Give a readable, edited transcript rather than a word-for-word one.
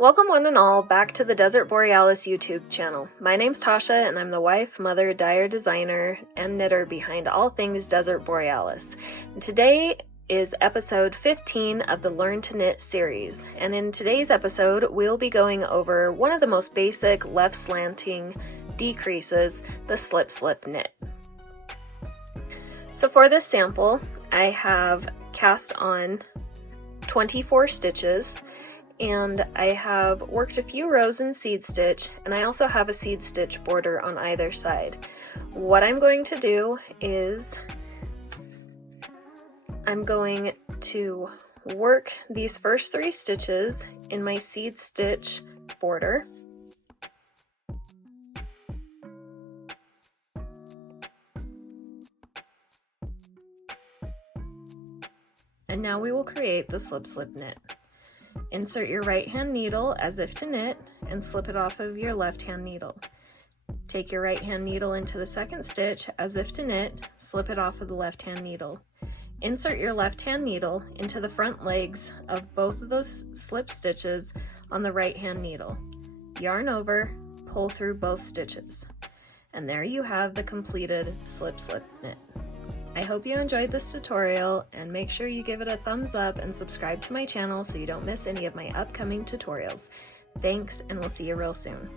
Welcome one and all back to the Desert Borealis YouTube channel. My name's Tasha and I'm the wife, mother, dyer, designer, and knitter behind all things Desert Borealis. And today is episode 15 of the Learn to Knit series. And in today's episode, we'll be going over one of the most basic left slanting decreases, the slip knit. So for this sample, I have cast on 24 stitches. And I have worked a few rows in seed stitch, and I also have a seed stitch border on either side. What I'm going to do is I'm going to work these first 3 stitches in my seed stitch border. And now we will create the slip knit. Insert your right hand needle as if to knit and slip it off of your left hand needle. Take your right hand needle into the second stitch as if to knit, slip it off of the left hand needle. Insert your left hand needle into the front legs of both of those slip stitches on the right hand needle. Yarn over, pull through both stitches. And there you have the completed slip knit. I hope you enjoyed this tutorial, and make sure you give it a thumbs up and subscribe to my channel so you don't miss any of my upcoming tutorials. Thanks, and we'll see you real soon.